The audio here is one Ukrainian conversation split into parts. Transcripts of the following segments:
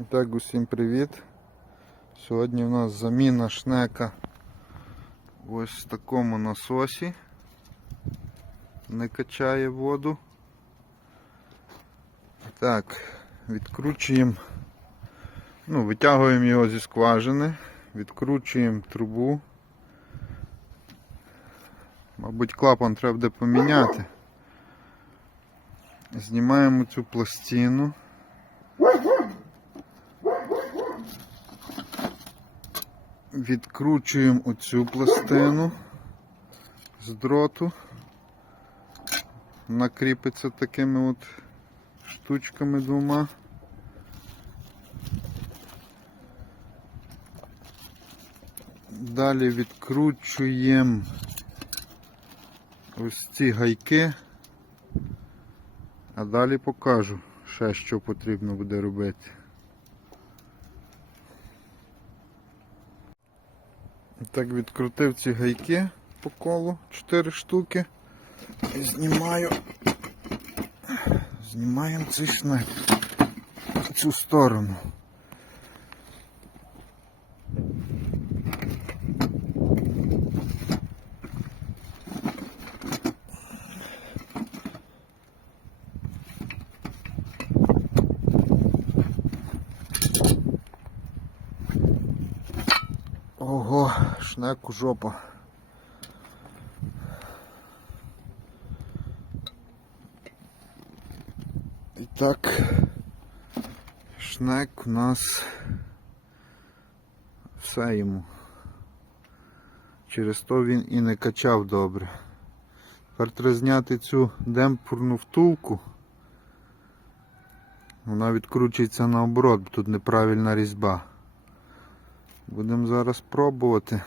І Так, усім привіт. Сьогодні у нас заміна шнека ось в такому насосі. Не качає воду. Так, відкручуємо, ну, витягуємо його зі скважини, відкручуємо трубу. Мабуть, клапан треба буде поміняти. Знімаємо цю пластину. Відкручуємо оцю пластину з дроту. Накріпиться такими от штучками двома. Далі відкручуємо ось ці гайки, а далі покажу ще що потрібно буде робити. Так, відкрутив ці гайки по колу, 4 штуки. І знімаю. Знімаємо цей снайп цю сторону. Шнеку жопа. І так, шнек у нас все йому. Через то він і не качав добре. Тепер треба зняти цю демпфурну втулку. Вона відкручується наоборот, бо тут неправильна різьба. Будемо зараз пробувати.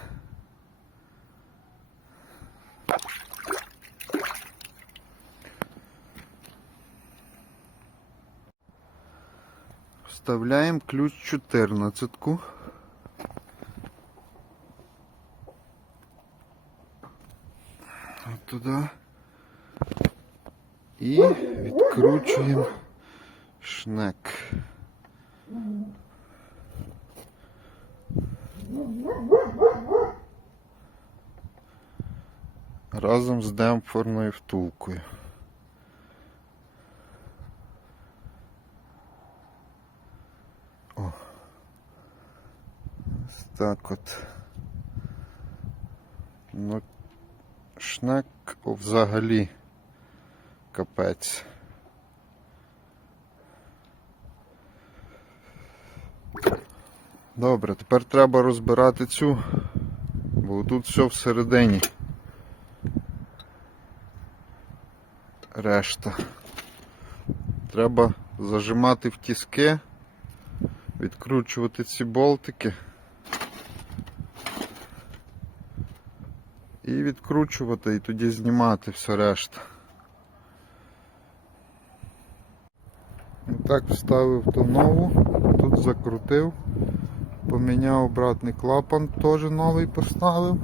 Вставляємо ключ 14. От туди. І відкручуємо шнек. разом з демпферною втулкою. Так от. Ну, шнек взагалі капець. Добре, тепер треба розбирати цю, бо тут все всередині. решта. Треба зажимати в тіски, відкручувати ці болтики і відкручувати і тоді знімати все решта. Так вставив ту нову, тут закрутив, поміняв обратний клапан, теж новий поставив.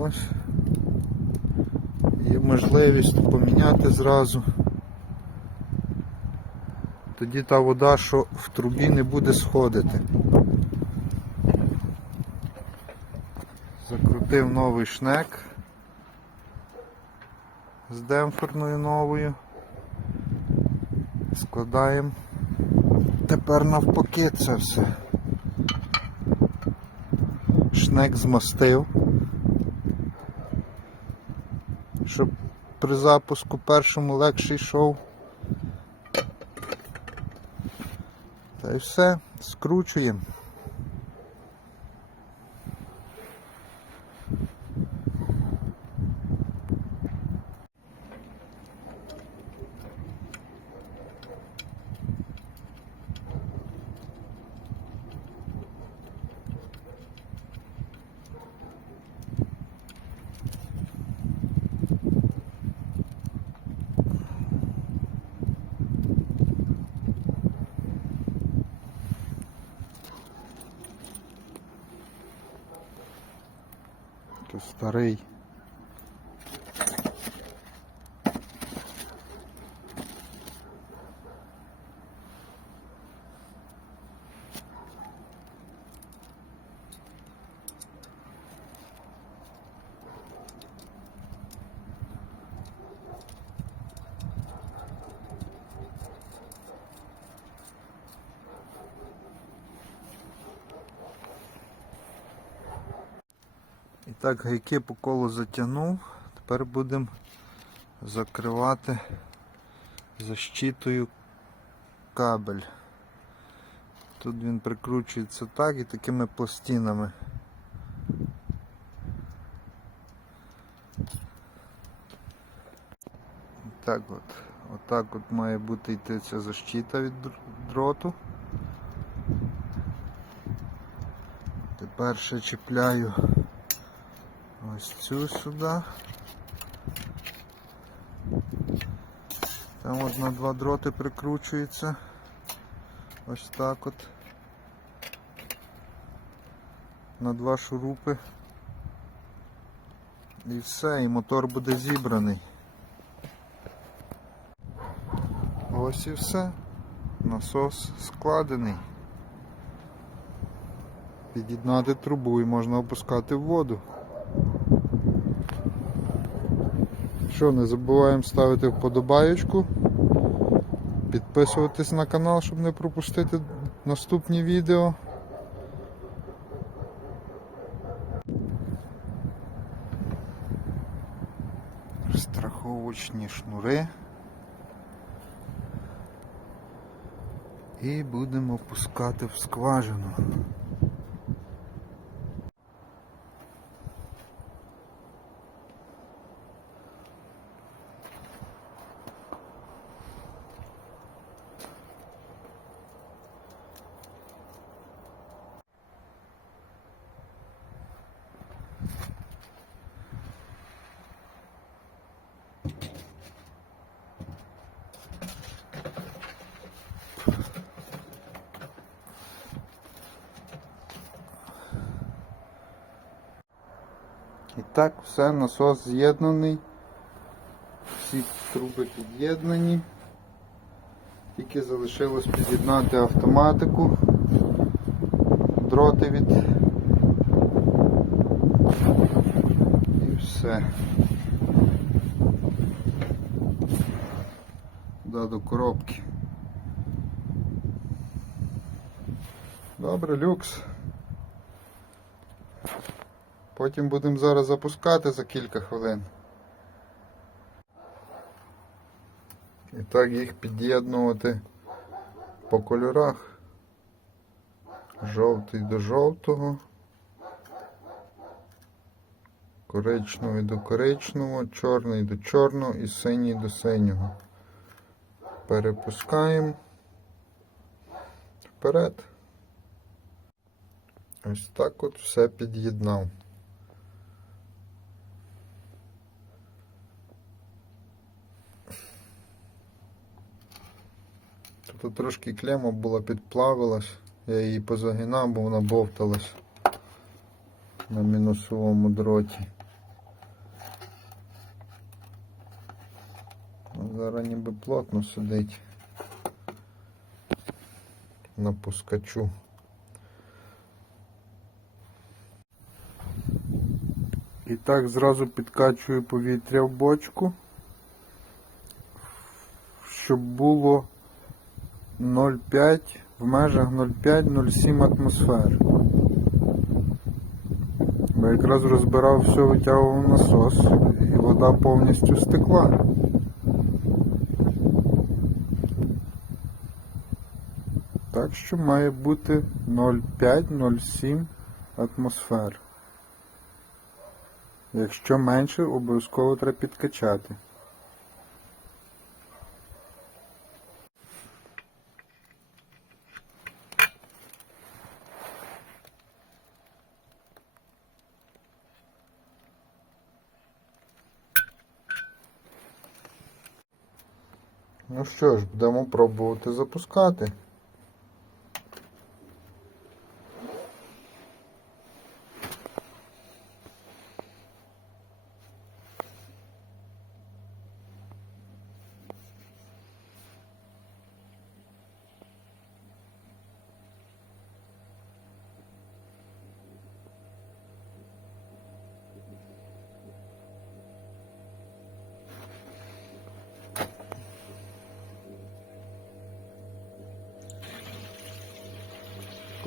Ось є можливість поміняти зразу. Тоді та вода, що в трубі не буде сходити. Закрутив новий шнек з демпферною новою. Складаємо тепер навпаки це все. Шнек змастив. щоб при запуску першому легше йшов. Та й все, скручуємо. Старий. Так, гайки по колу затягнув. Тепер будемо закривати защитою кабель. Тут він прикручується так і такими пластинами. Так от. Отак от має бути йти ця защита від дроту. Тепер ще чіпляю ось цю сюди. Там от на два дроти прикручується. Ось так от. На два шурупи. І все, і мотор буде зібраний. Ось і все. Насос складений. Під'єднати трубу і можна опускати в воду. Що, не забуваємо ставити вподобаєчку, підписуватись на канал, щоб не пропустити наступні відео. Страховочні шнури. І будемо опускати в скважину. І так, все, насос з'єднаний. Всі труби під'єднані. Тільки залишилось під'єднати автоматику. Дроти від. І все. Да, до коробки. Добре, люкс. Потім будемо зараз запускати за кілька хвилин. І так їх під'єднувати по кольорах. Жовтий до жовтого, коричневий до коричневого, чорний до чорного і синій до синього. Перепускаємо вперед. Ось так от все під'єднав. Тут трошки клема була підплавилась, я її позагинав, бо вона бовталась на мінусовому дроті. Зараз ніби плотно сидить на пускачу. І так зразу підкачую повітря в бочку, щоб було 0,5 в межах 0,5-0,7 атмосфер. Бо якраз розбирав все, витягував насос і вода повністю стекла. Так що має бути 0,5-0,7 атмосфер. Якщо менше, обов'язково треба підкачати. Що ж, будемо пробувати запускати.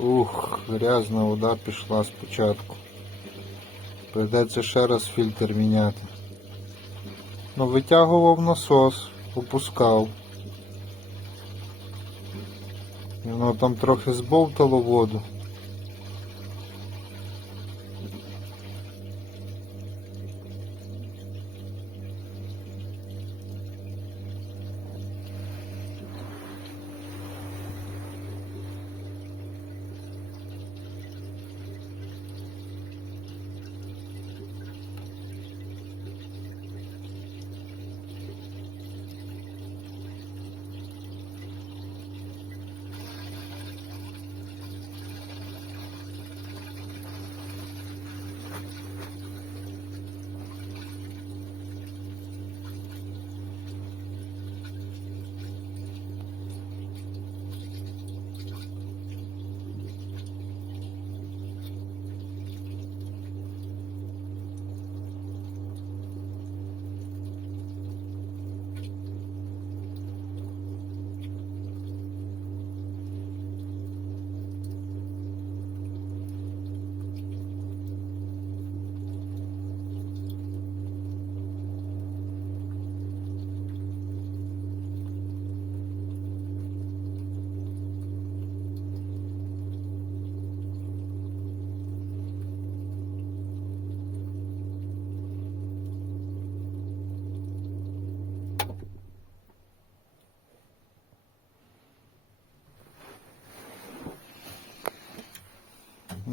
Ух, грязна вода пішла спочатку. Прийдеться ще раз фільтр міняти. Ну, витягував насос, опускав. Воно там трохи збовтало воду.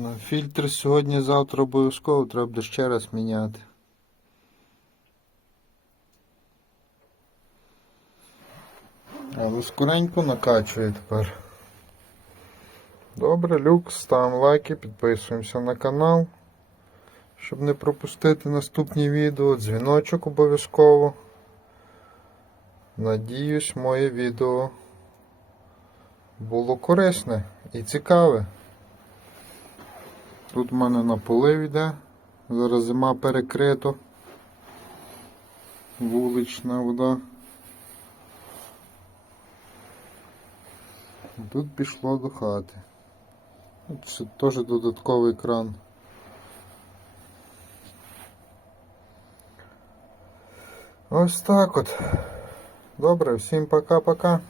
Ну, Фільтр сьогодні-завтра обов'язково треба буде ще раз міняти. Але скоренько накачує тепер. Добре, люкс, ставимо лайки, підписуємося на канал, щоб не пропустити наступні відео. Дзвіночок обов'язково. Надіюсь, моє відео було корисне і цікаве. Тут в мене на полив йде. Зараз зима перекрито. Вулична вода. Тут пішло до хати. Це теж додатковий кран. Ось так от. Добре, всім пока-пока.